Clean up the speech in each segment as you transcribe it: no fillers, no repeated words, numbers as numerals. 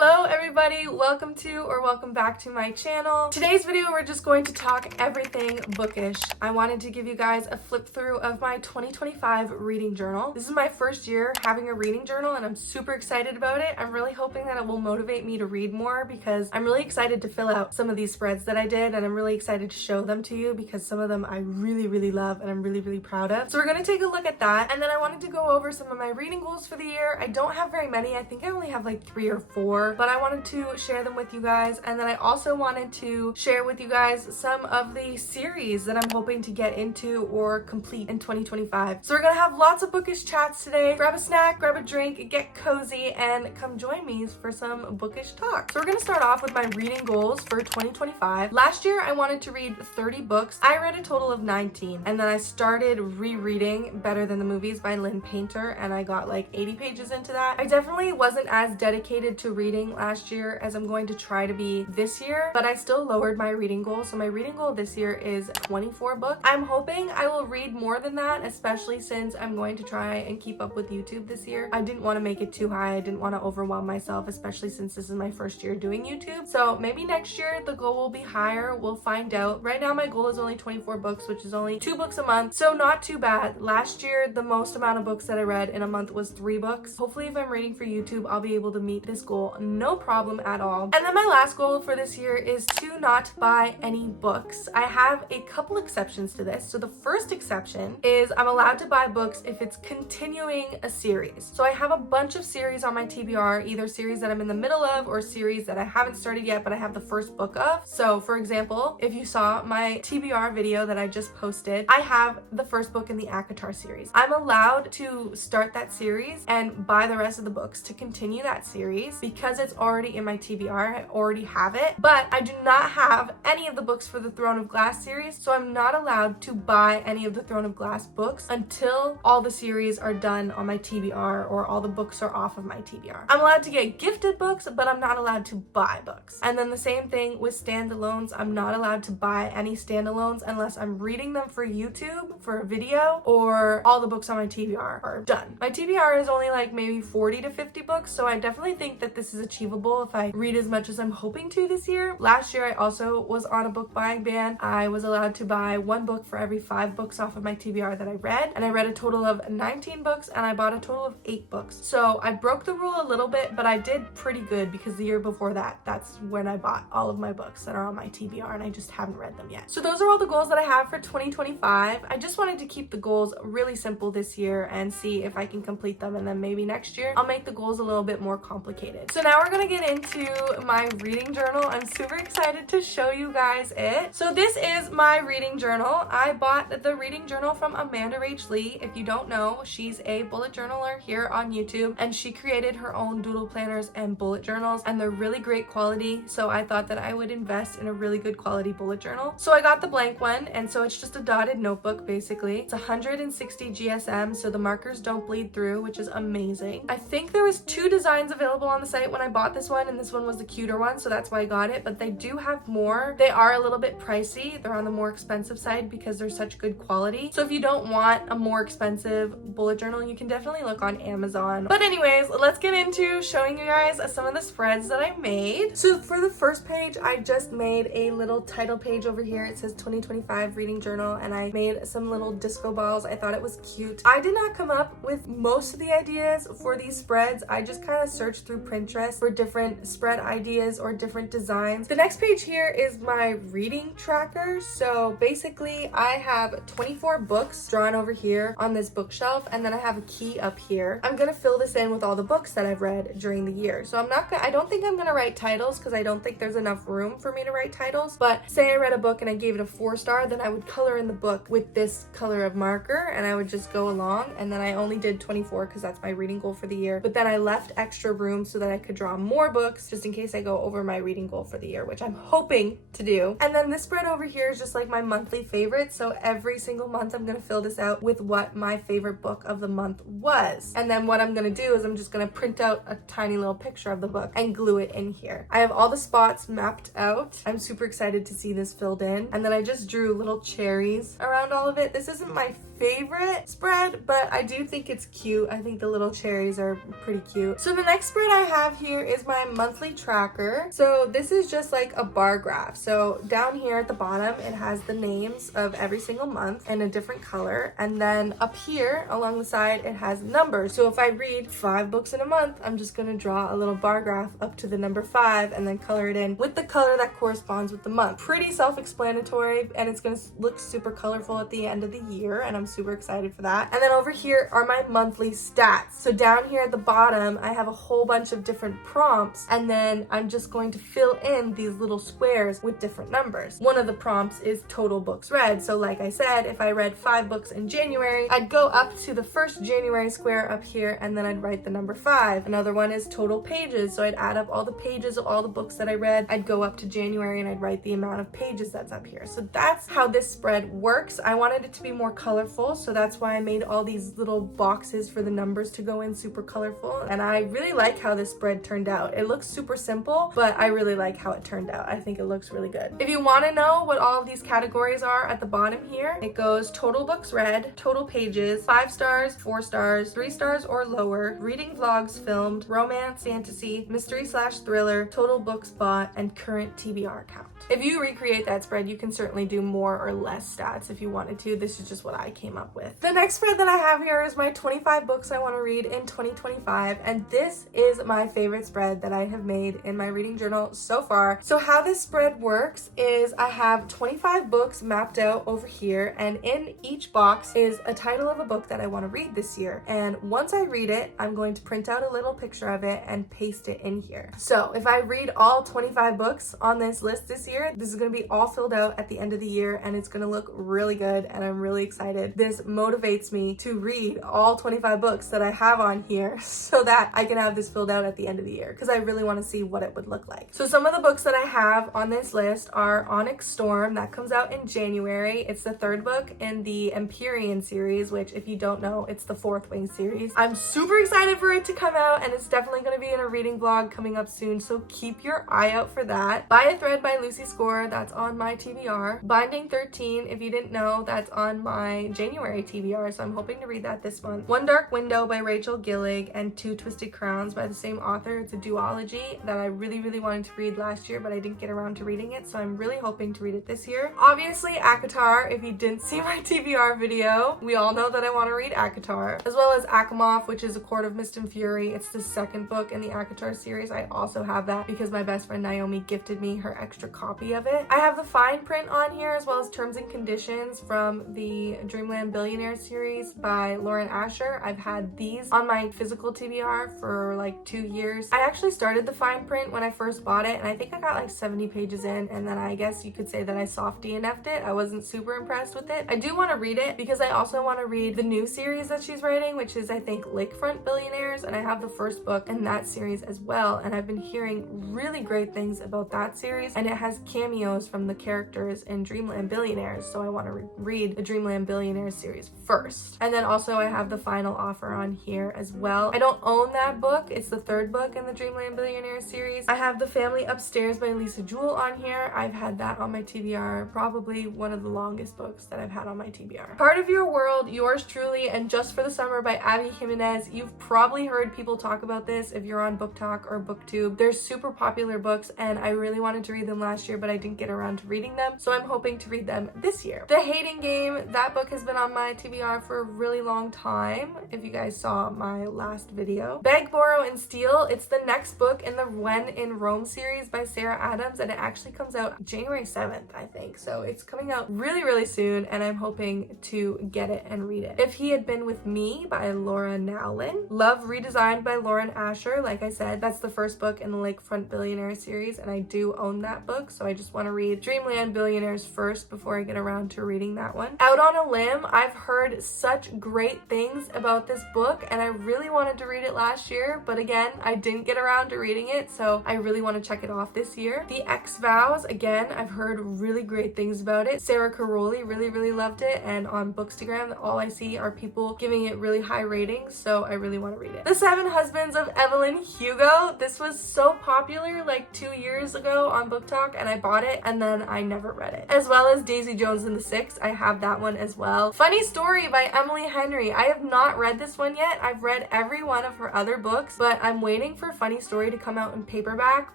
Hello everybody, welcome back to my channel. Today's video we're just going to talk everything bookish. I wanted to give you guys a flip through of my 2025 reading journal. This is my first year having a reading journal and I'm super excited about it. I'm really hoping that it will motivate me to read more because I'm really excited to fill out some of these spreads that I did, and I'm really excited to show them to you because some of them I really love and I'm really proud of. So we're going to take a look at that, and then I wanted to go over some of my reading goals for the year. I don't have very many. I think I only have like 3 or 4, but I wanted to share them with you guys. And then I also wanted to share with you guys some of the series that I'm hoping to get into or complete in 2025. So we're gonna have lots of bookish chats today. Grab a snack, grab a drink, get cozy, and come join me for some bookish talk. So we're gonna start off with my reading goals for 2025. Last year I wanted to read 30 books. I read a total of 19, and then I started rereading Better Than the Movies by Lynn Painter, and I got like 80 pages into that. I definitely wasn't as dedicated to reading last year as I'm going to try to be this year, but I still lowered my reading goal. So my reading goal this year is 24 books. I'm hoping I will read more than that, especially since I'm going to try and keep up with YouTube this year. I didn't want to make it too high. I didn't want to overwhelm myself, especially since this is my first year doing YouTube. So maybe next year the goal will be higher. We'll find out. Right now my goal is only 24 books, which is only 2 books a month. So not too bad. Last year, the most amount of books that I read in a month was 3 books. Hopefully if I'm reading for YouTube, I'll be able to meet this goal no problem at all. And then my last goal for this year is to not buy any books. I have a couple exceptions to this. So the first exception is I'm allowed to buy books if it's continuing a series. So I have a bunch of series on my TBR, either series that I'm in the middle of or series that I haven't started yet but I have the first book of. So for example, if you saw my TBR video that I just posted, I have the first book in the ACOTAR series. I'm allowed to start that series and buy the rest of the books to continue that series because it's already in my TBR. I already have it, but I do not have any of the books for the Throne of Glass series, so I'm not allowed to buy any of the Throne of Glass books until all the series are done on my TBR or all the books are off of my TBR. I'm allowed to get gifted books, but I'm not allowed to buy books. And then the same thing with standalones. I'm not allowed to buy any standalones unless I'm reading them for YouTube for a video or all the books on my TBR are done. My TBR is only like maybe 40 to 50 books, so I definitely think that this is achievable if I read as much as I'm hoping to this year. Last year I also was on a book buying ban. I was allowed to buy 1 book for every 5 books off of my TBR that I read, and I read a total of 19 books and I bought a total of 8 books. So I broke the rule a little bit, but I did pretty good because the year before that, that's when I bought all of my books that are on my TBR and I just haven't read them yet. So those are all the goals that I have for 2025. I just wanted to keep the goals really simple this year and see if I can complete them, and then maybe next year I'll make the goals a little bit more complicated. So now we're gonna get into my reading journal. I'm super excited to show you guys it. So this is my reading journal. I bought the reading journal from Amanda Rach Lee. If you don't know, she's a bullet journaler here on YouTube, and she created her own doodle planners and bullet journals, and they're really great quality. So I thought that I would invest in a really good quality bullet journal. So I got the blank one, and so it's just a dotted notebook basically. It's 160 GSM, so the markers don't bleed through, which is amazing. I think there was 2 designs available on the site when I bought this one, and this one was the cuter one, so that's why I got it, but they do have more. They are a little bit pricey. They're on the more expensive side because they're such good quality. So if you don't want a more expensive bullet journal, you can definitely look on Amazon. But anyways, let's get into showing you guys some of the spreads that I made. So for the first page, I just made a little title page over here. It says 2025 reading journal, and I made some little disco balls. I thought it was cute. I did not come up with most of the ideas for these spreads. I just kind of searched through Pinterest for different spread ideas or different designs. The next page here is my reading tracker. So basically I have 24 books drawn over here on this bookshelf, and then I have a key up here. I'm gonna fill this in with all the books that I've read during the year. So I don't think I'm gonna write titles because I don't think there's enough room for me to write titles, but say I read a book and I gave it a 4-star, then I would color in the book with this color of marker and I would just go along, and then I only did 24 because that's my reading goal for the year. But then I left extra room so that I could draw more books just in case I go over my reading goal for the year, which I'm hoping to do. And then this spread over here is just like my monthly favorites. So every single month I'm gonna fill this out with what my favorite book of the month was. And then what I'm gonna do is I'm just gonna print out a tiny little picture of the book and glue it in here. I have all the spots mapped out. I'm super excited to see this filled in. And then I just drew little cherries around all of it. This isn't my favorite spread, but I do think it's cute. I think the little cherries are pretty cute. So the next spread I have here is my monthly tracker. So this is just like a bar graph. So down here at the bottom, it has the names of every single month in a different color. And then up here along the side, it has numbers. So if I read 5 books in a month, I'm just gonna draw a little bar graph up to the number 5 and then color it in with the color that corresponds with the month. Pretty self-explanatory, and it's gonna look super colorful at the end of the year, and I'm super excited for that. And then over here are my monthly stats. So down here at the bottom, I have a whole bunch of different prompts, and then I'm just going to fill in these little squares with different numbers. One of the prompts is total books read. So like I said, if I read 5 books in January, I'd go up to the first January square up here, and then I'd write the number 5. Another one is total pages. So I'd add up all the pages of all the books that I read. I'd go up to January and I'd write the amount of pages that's up here. So that's how this spread works. I wanted it to be more colorful, so that's why I made all these little boxes for the numbers to go in, super colorful. And I really like how this spread turned out. It looks super simple, but I really like how it turned out. I think it looks really good. If you want to know what all of these categories are at the bottom here, it goes total books read, total pages, 5 stars, 4 stars, 3 stars or lower, reading vlogs filmed, romance, fantasy, mystery/thriller, total books bought, and current TBR count. If you recreate that spread, you can certainly do more or less stats if you wanted to. This is just what I came up with. The next spread that I have here is my 25 books I want to read in 2025, and this is my favorite spread that I have made in my reading journal so far. So how this spread works is I have 25 books mapped out over here, and in each box is a title of a book that I want to read this year. And once I read it, I'm going to print out a little picture of it and paste it in here. So if I read all 25 books on this list this year, this is going to be all filled out at the end of the year, and it's going to look really good, and I'm really excited. This motivates me to read all 25 books that I have on here so that I can have this filled out at the end of the year, because I really want to see what it would look like. So some of the books that I have on this list are Onyx Storm, that comes out in January. It's the 3rd book in the Empyrean series, which if you don't know, it's the 4th Wing series. I'm super excited for it to come out, and it's definitely going to be in a reading vlog coming up soon, so keep your eye out for that. By a Thread by Lucy Score, that's on my TBR. Binding 13, if you didn't know, that's on my January TBR, so I'm hoping to read that this month. One Dark Window by Rachel Gillig and Two Twisted Crowns by the same author. It's a duology that I really wanted to read last year, but I didn't get around to reading it, so I'm really hoping to read it this year. Obviously, ACOTAR, if you didn't see my TBR video, we all know that I want to read ACOTAR, as well as Akamov, which is A Court of Mist and Fury. It's the 2nd book in the ACOTAR series. I also have that because my best friend Naomi gifted me her extra copy of it. I have the fine print on here, as well as Terms and Conditions from the Dreamland Billionaire series by Lauren Asher. I've had these on my physical TBR for like 2 years. I actually started the fine print when I first bought it, and I think I got like 70 pages in, and then I guess you could say that I soft DNF'd it. I wasn't super impressed with it. I do want to read it because I also want to read the new series that she's writing, which is I think Lakefront Billionaires, and I have the 1st book in that series as well, and I've been hearing really great things about that series, and it has cameos from the characters in Dreamland Billionaires, so I want to read the Dreamland Billionaires series first. And then also I have the final offer on here as well. I don't own that book. It's the 3rd book in the Dreamland Billionaires series. I have The Family Upstairs by Lisa Jewell on here. I've had that on my TBR, probably one of the longest books that I've had on my TBR. Part of Your World, Yours Truly, and Just for the Summer by Abby Jimenez. You've probably heard people talk about this if you're on Book Talk or BookTube. They're super popular books, and I really wanted to read them last year, but I didn't get around to reading them, so I'm hoping to read them this year. The Hating Game, that book has been on my TBR for a really long time, if you guys saw my last video. Beg, Borrow, and Steal, it's the next book in the When in Rome series by Sarah Adams, and it actually comes out January 7th, I think, so it's coming out really soon, and I'm hoping to get it and read it. If He Had Been With Me by Laura Nowlin. Love Redesigned by Lauren Asher, like I said, that's the 1st book in the Lakefront Billionaire series, and I do own that book, so I just want to read Dreamland Billionaires first before I get around to reading that one. Out on a Limb, I've heard such great things about this book, and I really wanted to read it last year, but again, I didn't get around to reading it, so I really want to check it off this year. The X-Vows, again, I've heard really great things about it. Sarah Caroli really loved it, and on Bookstagram, all I see are people giving it really high ratings, so I really want to read it. The Seven Husbands of Evelyn Hugo, this was so popular like 2 years ago on Book Talk, and I bought it, and then I never read it. As well as Daisy Jones and the Six, I have that one as well. shelf. Funny Story by Emily Henry. I have not read this one yet. I've read every one of her other books, but I'm waiting for Funny Story to come out in paperback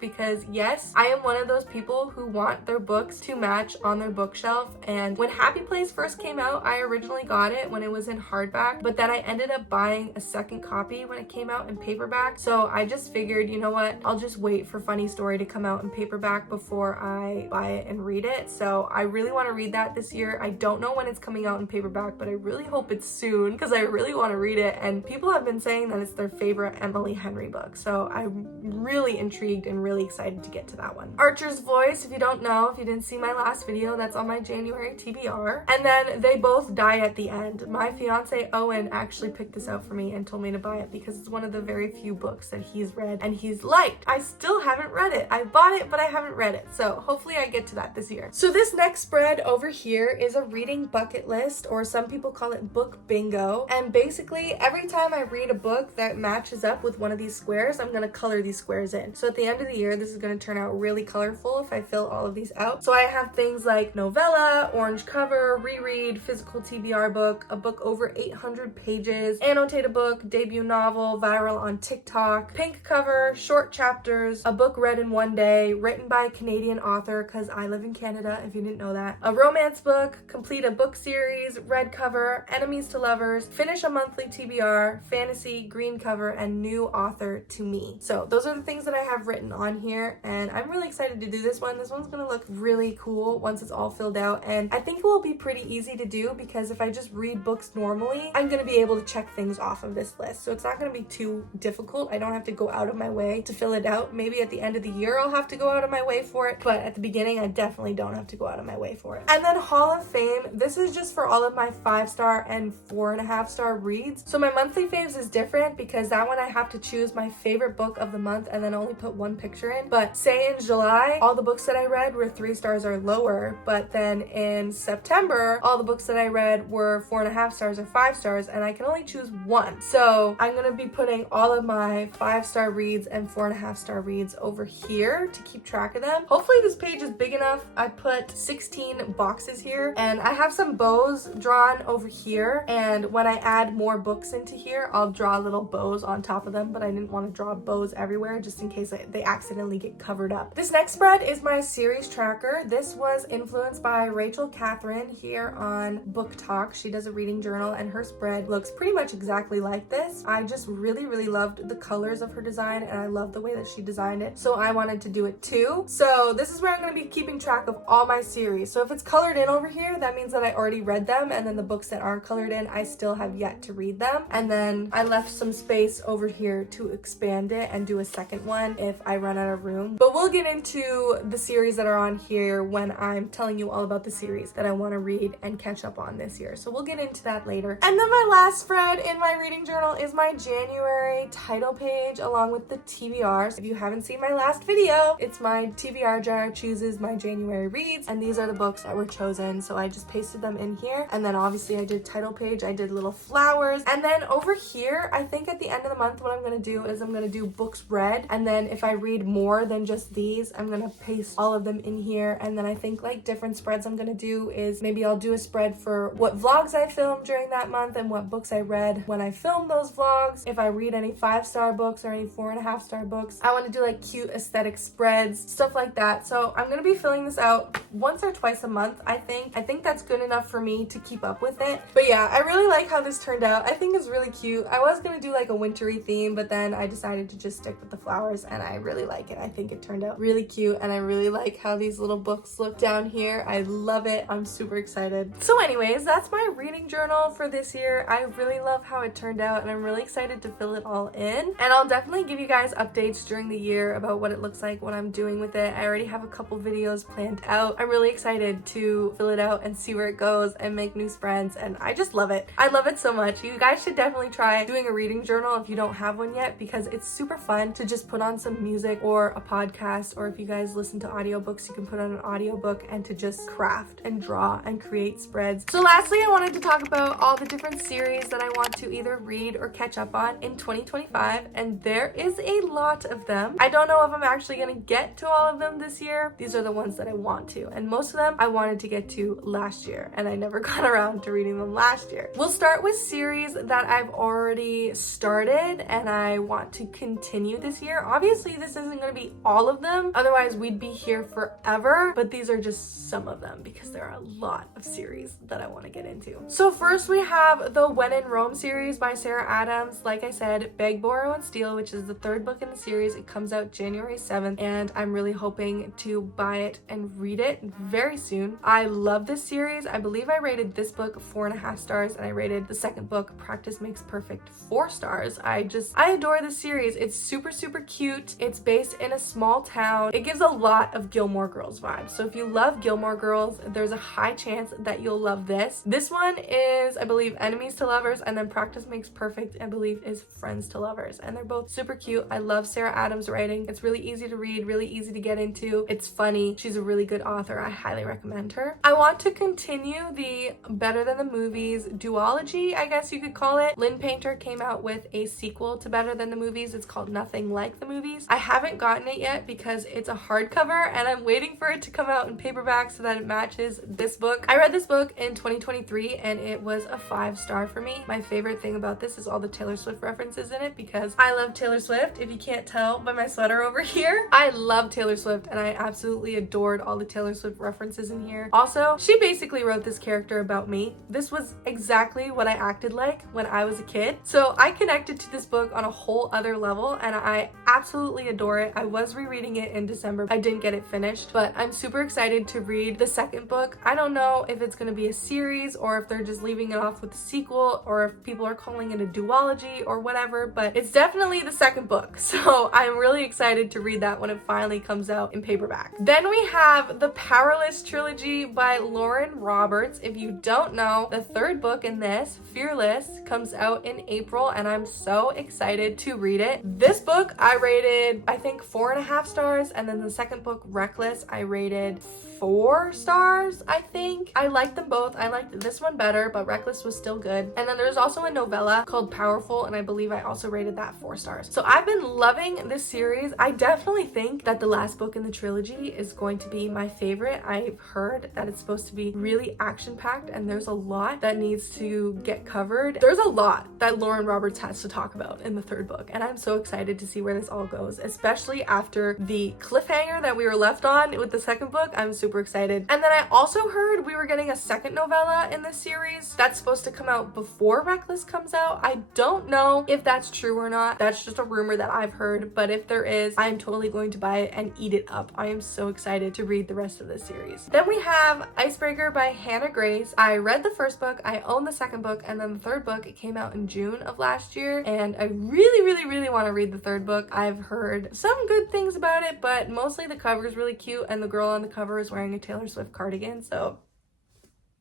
because yes, I am one of those people who want their books to match on their bookshelf. And when Happy Place first came out, I originally got it when it was in hardback, but then I ended up buying a second copy when it came out in paperback. So I just figured, you know what, I'll just wait for Funny Story to come out in paperback before I buy it and read it. So I really want to read that this year. I don't know when it's coming out in paperback, but I really hope it's soon because I really want to read it. And people have been saying that it's their favorite Emily Henry book. So I'm really intrigued and really excited to get to that one. Archer's Voice, if you don't know, if you didn't see my last video, that's on my January TBR. And then They Both Die at the End. My fiance Owen actually picked this out for me and told me to buy it because it's one of the very few books that he's read and he's liked. I still haven't read it. I bought it, but I haven't read it. So hopefully I get to that this year. So this next spread over here is a reading bucket list, or some people call it book bingo. And basically every time I read a book that matches up with one of these squares, I'm gonna color these squares in. So at the end of the year, this is gonna turn out really colorful if I fill all of these out. So I have things like novella, orange cover, reread, physical TBR book, a book over 800 pages, annotated book, debut novel, viral on TikTok, pink cover, short chapters, a book read in one day, written by a Canadian author because I live in Canada, if you didn't know that, a romance book, complete a book series, red cover, enemies to lovers, finish a monthly TBR, fantasy, green cover, and new author to me. So those are the things that I have written on here, and I'm really excited to do this one. This one's gonna look really cool once it's all filled out, and I think it will be pretty easy to do because if I just read books normally, I'm gonna be able to check things off of this list. So it's not gonna be too difficult. I don't have to go out of my way to fill it out. Maybe at the end of the year I'll have to go out of my way for it, but at the beginning I definitely don't have to go out of my way for it. And then Hall of Fame, this is just for all of my 5-star and 4.5-star reads. So my monthly faves is different because that one I have to choose my favorite book of the month and then only put one picture in. But say in July, all the books that I read were 3 stars or lower, but then in September, all the books that I read were 4.5 stars or 5 stars, and I can only choose one. So I'm gonna be putting all of my 5-star reads and 4.5-star reads over here to keep track of them. Hopefully this page is big enough. I put 16 boxes here, and I have some bows drawn over here, and when I add more books into here, I'll draw little bows on top of them, but I didn't want to draw bows everywhere just in case they accidentally get covered up. This next spread is my series tracker. This was influenced by Rachel Catherine here on Book Talk. She does a reading journal and her spread looks pretty much exactly like this. I just really loved the colors of her design, and I love the way that she designed it, so I wanted to do it too. So this is where I'm going to be keeping track of all my series. So if it's colored in over here, that means that I already read them, and then the books that aren't colored in, I still have yet to read them. And then I left some space over here to expand it and do a second one if I run out of room. But we'll get into the series that are on here when I'm telling you all about the series that I want to read and catch up on this year. So we'll get into that later. And then my last spread in my reading journal is my January title page along with the TBRs. If you haven't seen my last video, it's my TBR jar chooses my January reads, and these are the books that were chosen. So I just pasted them in here, and then obviously I did title page, I did little flowers, and then over here I think at the end of the month what I'm going to do is I'm going to do books read, and then if I read more than just these, I'm going to paste all of them in here. And then I think like different spreads I'm going to do is maybe I'll do a spread for what vlogs I filmed during that month and what books I read when I filmed those vlogs. If I read any 5-star books or any 4.5-star books, I want to do like cute aesthetic spreads, stuff like that. So I'm going to be filling this out once or twice a month. I think that's good enough for me to keep up with it. But yeah, I really like how this turned out. I think it's really cute. I was going to do like a wintry theme, but then I decided to just stick with the flowers, and I really like it. I think it turned out really cute, and I really like how these little books look down here. I love it. I'm super excited. So anyways, that's my reading journal for this year. I really love how it turned out, and I'm really excited to fill it all in. And I'll definitely give you guys updates during the year about what it looks like, what I'm doing with it. I already have a couple videos planned out. I'm really excited to fill it out and see where it goes and make new spreads, and I just love it. I love it so much. You guys should definitely try doing a reading journal if you don't have one yet, because it's super fun to just put on some music or a podcast, or if you guys listen to audiobooks, you can put on an audiobook and to just craft and draw and create spreads. So lastly, I wanted to talk about all the different series that I want to either read or catch up on in 2025, and there is a lot of them. I don't know if I'm actually gonna get to all of them this year. These are the ones that I want to, and most of them I wanted to get to last year and I never got got around to reading them last year. We'll start with series that I've already started and I want to continue this year. Obviously, this isn't going to be all of them, otherwise we'd be here forever, but these are just some of them because there are a lot of series that I want to get into. So first we have the When in Rome series by Sarah Adams. Like I said, Beg, Borrow, and Steal, which is the third book in the series. It comes out January 7th, and I'm really hoping to buy it and read it very soon. I love this series. I believe I rated this book 4.5 stars, and I rated the second book, Practice Makes Perfect, 4 stars. I adore this series. It's super, super cute. It's based in a small town. It gives a lot of Gilmore Girls vibes. So if you love Gilmore Girls, there's a high chance that you'll love this. This one is, I believe, Enemies to Lovers, and then Practice Makes Perfect, I believe, is Friends to Lovers. And they're both super cute. I love Sarah Adams' writing. It's really easy to read, really easy to get into. It's funny. She's a really good author. I highly recommend her. I want to continue the Better Than the Movies duology, I guess you could call it. Lynn Painter came out with a sequel to Better Than the Movies. It's called Nothing Like the Movies. I haven't gotten it yet because it's a hardcover and I'm waiting for it to come out in paperback so that it matches this book. I read this book in 2023 and it was a 5-star for me. My favorite thing about this is all the Taylor Swift references in it because I love Taylor Swift, if you can't tell by my sweater over here. I love Taylor Swift and I absolutely adored all the Taylor Swift references in here. Also, she basically wrote this character about me. This was exactly what I acted like when I was a kid. So I connected to this book on a whole other level and I absolutely adore it. I was rereading it in December. I didn't get it finished, but I'm super excited to read the second book. I don't know if it's going to be a series or if they're just leaving it off with the sequel or if people are calling it a duology or whatever, but it's definitely the second book. So I'm really excited to read that when it finally comes out in paperback. Then we have the Powerless trilogy by Lauren Roberts. If you don't know, the third book in this, Fearless, comes out in April and I'm so excited to read it. This book I rated, I think, 4.5 stars, and then the second book, Reckless, I rated 4 stars, I think. I liked them both. I liked this one better, but Reckless was still good. And then there's also a novella called Powerful, and I believe I also rated that 4 stars. So I've been loving this series. I definitely think that the last book in the trilogy is going to be my favorite. I've heard that it's supposed to be really action-packed, and there's a lot that needs to get covered. There's a lot that Lauren Roberts has to talk about in the third book, and I'm so excited to see where this all goes, especially after the cliffhanger that we were left on with the second book. I'm super excited. And then I also heard we were getting a second novella in this series that's supposed to come out before Reckless comes out. I don't know if that's true or not. That's just a rumor that I've heard, but if there is, I'm totally going to buy it and eat it up. I am so excited to read the rest of this series. Then we have Icebreaker by Hannah Grace. I read the first book, I own the second book, and then the third book, it came out in June of last year, and I really want to read the third book. I've heard some good things about it, but mostly the cover is really cute and the girl on the cover is wearing a Taylor Swift cardigan, so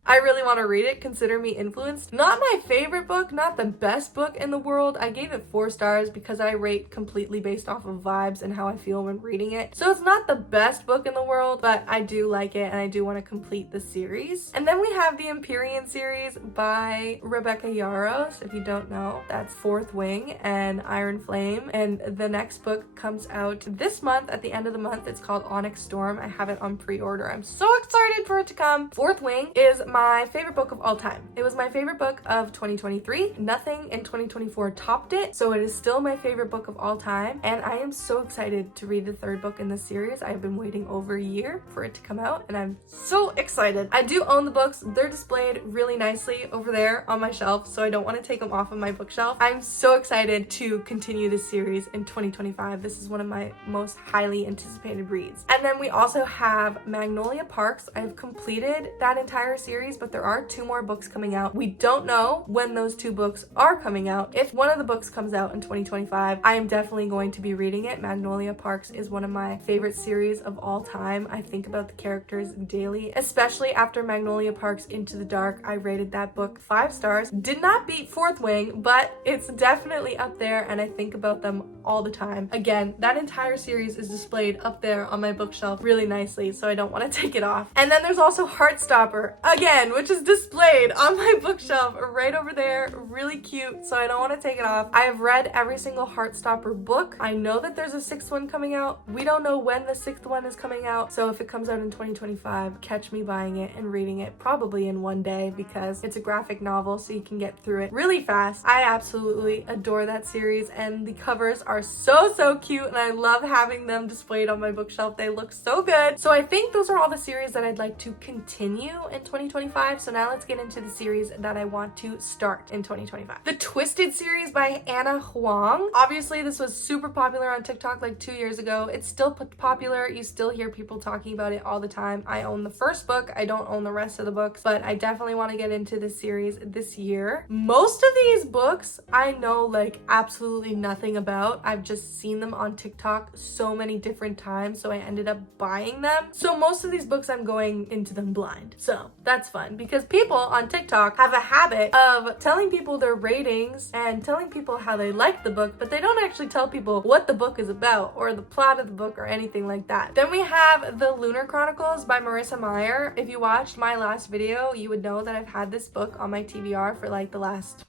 I really want to read it. Consider me influenced. Not my favorite book, not the best book in the world. I gave it 4 stars because I rate completely based off of vibes and how I feel when reading it. So it's not the best book in the world, but I do like it and I do want to complete the series. And then we have the Empyrean series by Rebecca Yarros. If you don't know, that's Fourth Wing and Iron Flame. And the next book comes out this month, at the end of the month. It's called Onyx Storm. I have it on pre-order. I'm so excited for it to come. Fourth Wing is my favorite book of all time. It was my favorite book of 2023. Nothing in 2024 topped it, so it is still my favorite book of all time, and I am so excited to read the third book in this series. I've been waiting over a year for it to come out, and I'm so excited. I do own the books. They're displayed really nicely over there on my shelf, so I don't want to take them off of my bookshelf. I'm so excited to continue this series in 2025. This is one of my most highly anticipated reads. And then we also have Magnolia Parks. I've completed that entire series, but there are 2 more books coming out. We don't know when those 2 books are coming out. If one of the books comes out in 2025, I am definitely going to be reading it. Magnolia Parks is one of my favorite series of all time. I think about the characters daily, especially after Magnolia Parks Into the Dark. I rated that book 5 stars. Did not beat Fourth Wing, but it's definitely up there and I think about them all the time. Again, that entire series is displayed up there on my bookshelf really nicely, so I don't want to take it off. And then there's also Heartstopper. Again, again, which is displayed on my bookshelf right over there. Really cute, so I don't want to take it off. I have read every single Heartstopper book. I know that there's a 6th one coming out. We don't know when the 6th one is coming out, so if it comes out in 2025, catch me buying it and reading it probably in one day because it's a graphic novel, so you can get through it really fast. I absolutely adore that series, and the covers are so cute, and I love having them displayed on my bookshelf. They look so good. So I think those are all the series that I'd like to continue in 2025. So now let's get into the series that I want to start in 2025. The Twisted series by Anna Huang. Obviously, this was super popular on TikTok like 2 years ago. It's still popular. You still hear people talking about it all the time. I own the first book. I don't own the rest of the books, but I definitely want to get into this series this year. Most of these books I know like absolutely nothing about. I've just seen them on TikTok so many different times, so I ended up buying them. So most of these books I'm going into them blind. So that's fun because people on TikTok have a habit of telling people their ratings and telling people how they like the book, but they don't actually tell people what the book is about or the plot of the book or anything like that. Then we have The Lunar Chronicles by Marissa Meyer. If you watched my last video, you would know that I've had this book on my TBR for like the last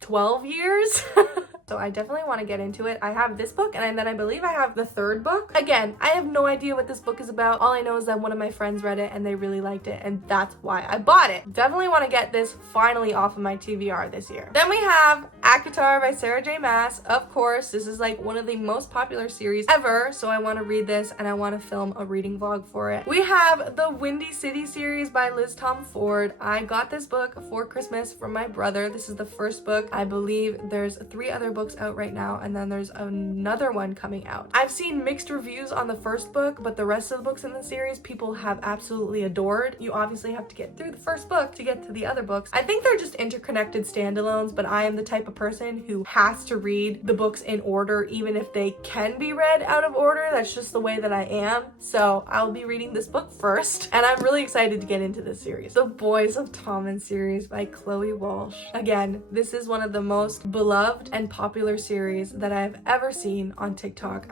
12 years. So I definitely want to get into it. I have this book, and then I believe I have the 3rd book. Again, I have no idea what this book is about. All I know is that one of my friends read it and they really liked it, and that's why I bought it. Definitely want to get this finally off of my TBR this year. Then we have ACOTAR by Sarah J Maas. Of course, this is like one of the most popular series ever, so I want to read this and I want to film a reading vlog for it. We have the Windy City series by Liz Tom Ford. I got this book for Christmas from my brother. This is the first book. I believe there's 3 other books out right now, and then there's another one coming out. I've seen mixed reviews on the first book, but the rest of the books in the series people have absolutely adored. You obviously have to get through the first book to get to the other books. I think they're just interconnected standalones, but I am the type of person who has to read the books in order, even if they can be read out of order. That's just the way that I am. So I'll be reading this book first, and I'm really excited to get into this series. The Boys of Tommen series by Chloe Walsh. Again, this is one of the most beloved and popular series that I've ever seen on TikTok.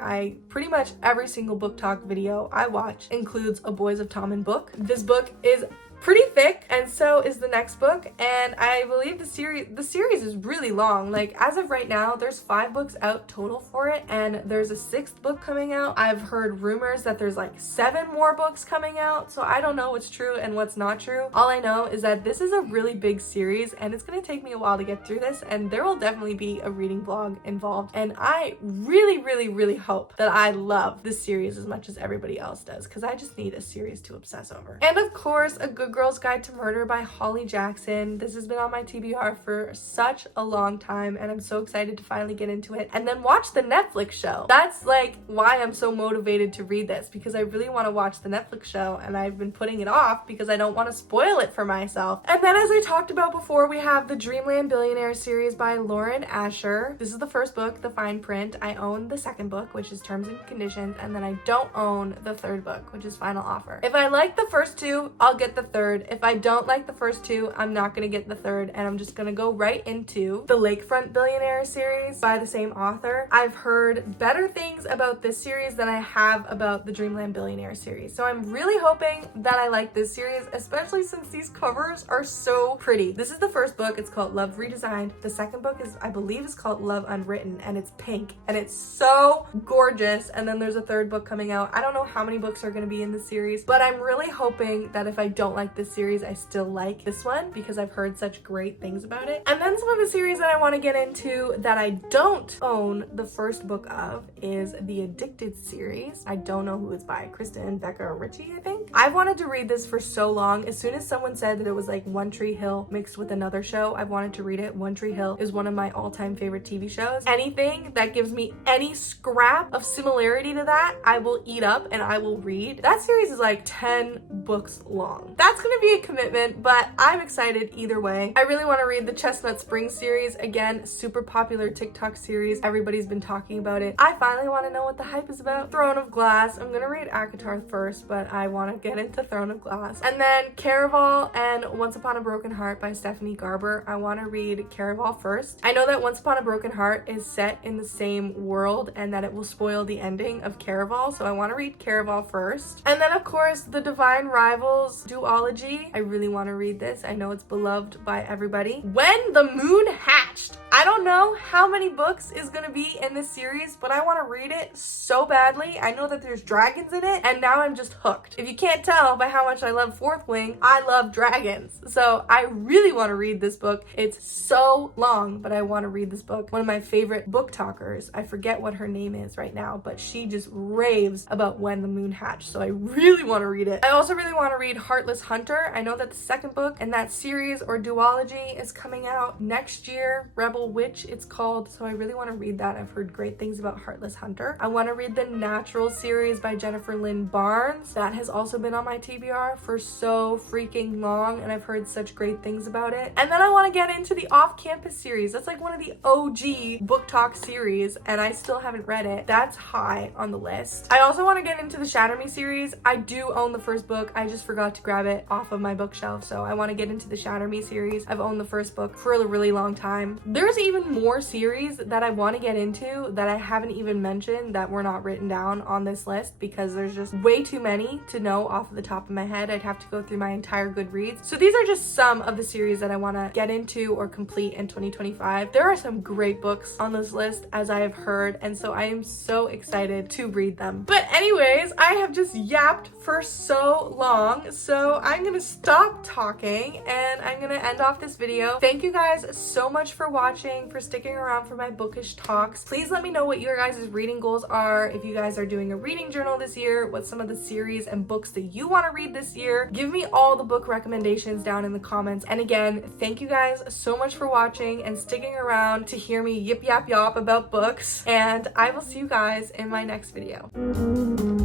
Pretty much every single book talk video I watch includes a Boys of Tommen book. This book is pretty thick, and so is the next book, and I believe the series is really long. Like, as of right now, there's 5 books out total for it, and there's a 6th book coming out. I've heard rumors that there's like 7 more books coming out, so I don't know what's true and what's not true. All I know is that this is a really big series, and it's gonna take me a while to get through this, and there will definitely be a reading vlog involved, and I really hope that I love this series as much as everybody else does, because I just need a series to obsess over. And of course, A Good Girl's Guide to Murder by Holly Jackson. This has been on my TBR for such a long time, and I'm so excited to finally get into it and then watch the Netflix show. That's like why I'm so motivated to read this, because I really want to watch the Netflix show, and I've been putting it off because I don't want to spoil it for myself. And then, as I talked about before, we have the Dreamland Billionaire series by Lauren Asher. This is the first book, the fine print. I own the 2nd book, which is Terms and Conditions, and then I don't own the 3rd book, which is Final Offer. If I like the first 2, I'll get the 3rd. If I don't like the first 2, I'm not gonna get the 3rd, and I'm just gonna go right into the Lakefront Billionaire series by the same author. I've heard better things about this series than I have about the Dreamland Billionaire series, so I'm really hoping that I like this series, especially since these covers are so pretty. This is the first book. It's called Love Redesigned. The 2nd book I believe is called Love Unwritten, and it's pink, and it's so gorgeous. And then there's a 3rd book coming out. I don't know how many books are gonna be in this series, but I'm really hoping that if I don't like this series, I still like this one because I've heard such great things about it. And then some of the series that I want to get into that I don't own the first book of is the Addicted series. I don't know who it's by. Kristen Becker Ritchie, I think. I've wanted to read this for so long. As soon as someone said that it was like One Tree Hill mixed with another show, I've wanted to read it. One Tree Hill is one of my all-time favorite TV shows. Anything that gives me any scrap of similarity to that, I will eat up and I will read. That series is like 10 books long. That's that's gonna be a commitment, but I'm excited either way. I really want to read the Chestnut Springs series. Again, super popular TikTok series. Everybody's been talking about it. I finally want to know what the hype is about. Throne of Glass. I'm gonna read ACOTAR first, but I want to get into Throne of Glass. And then Caraval and Once Upon a Broken Heart by Stephanie Garber. I want to read Caraval first. I know that Once Upon a Broken Heart is set in the same world and that it will spoil the ending of Caraval, so I want to read Caraval first. And then of course the Divine Rivals duology. I really want to read this. I know it's beloved by everybody. When the Moon Hatched. I don't know how many books is gonna be in this series, but I want to read it so badly. I know that there's dragons in it, and now I'm just hooked. If you can't tell by how much I love Fourth Wing, I love dragons. So I really want to read this book. It's so long, but I want to read this book. One of my favorite book talkers, I forget what her name is right now, but she just raves about When the Moon Hatched, so I really want to read it. I also really want to read Heartless Hunter. I know that the second book in that series or duology is coming out next year, Rebel Witch it's called, so I really want to read that. I've heard great things about Heartless Hunter. I want to read the Natural series by Jennifer Lynn Barnes. That has also been on my TBR for so freaking long, and I've heard such great things about it. And then I want to get into the Off Campus series. That's like one of the OG book talk series, and I still haven't read it. That's high on the list. I also want to get into the Shatter Me series. I do own the first book. I just forgot to grab it off of my bookshelf, so I want to get into the Shatter Me series. I've owned the first book for a really long time. There's even more series that I want to get into that I haven't even mentioned that were not written down on this list because there's just way too many to know off of the top of my head. I'd have to go through my entire Goodreads. So these are just some of the series that I want to get into or complete in 2025. There are some great books on this list, as I have heard, and so I am so excited to read them. But anyways, I have just yapped for so long, so I'm gonna stop talking and I'm gonna end off this video. Thank you guys so much for watching, for sticking around for my bookish talks. Please let me know what your guys' reading goals are. If you guys are doing a reading journal this year, what some of the series and books that you want to read this year. Give me all the book recommendations down in the comments. And again, thank you guys so much for watching and sticking around to hear me yip yap yop about books. And I will see you guys in my next video.